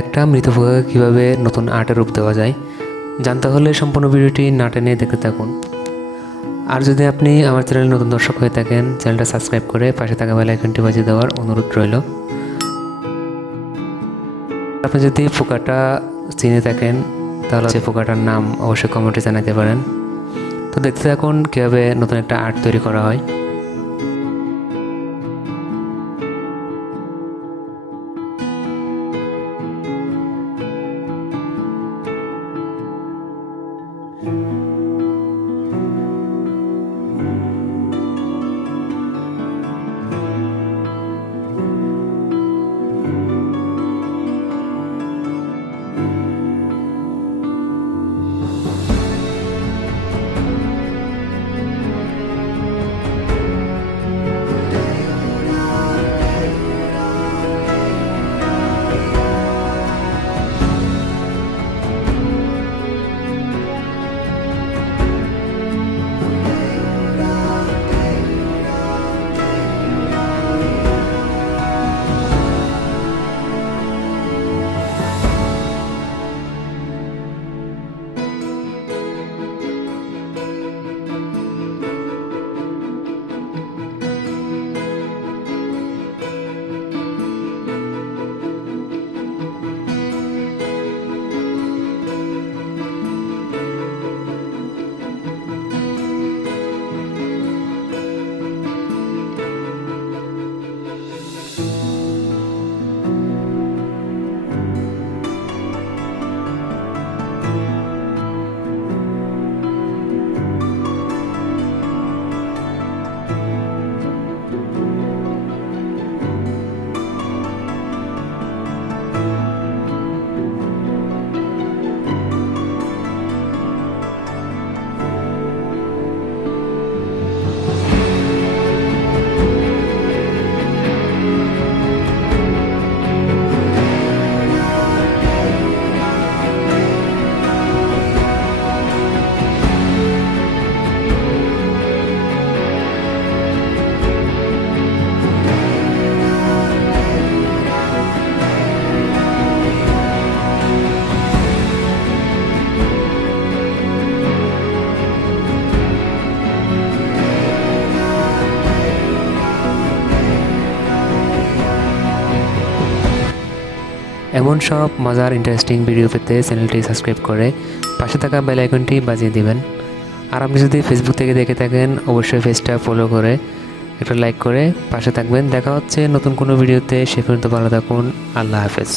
একটা মৃত পোকাকে কীভাবে নতুন আর্টের রূপ দেওয়া যায় জানতে হলে সম্পূর্ণ ভিডিওটি না টেনে দেখতে থাকুন। আর যদি আপনি আমার চ্যানেলে নতুন দর্শক হয়ে থাকেন, চ্যানেলটা সাবস্ক্রাইব করে পাশে থাকা বেল আইকনটি বাজিয়ে দেওয়ার অনুরোধ রইল। আপনি যদি পোকাটা চিনে থাকেন তাহলে সেই পোকাটার নাম অবশ্যই কমেন্টে জানাতে পারেন। তো দেখতে থাকুন কীভাবে নতুন একটা আর্ট তৈরি করা হয়। এমন সব মজার ইন্টারেস্টিং ভিডিও পেতে চ্যানেলটি সাবস্ক্রাইব করে পাশে থাকা বেল আইকনটি বাজিয়ে দিবেন। আর আপনি যদি ফেসবুক থেকে দেখে থাকেন অবশ্যই পেজটা ফলো করে একটা লাইক করে পাশে থাকবেন। দেখা হচ্ছে নতুন কোনো ভিডিওতে। সে পর্যন্ত ভালো থাকুন। আল্লাহ হাফেজ।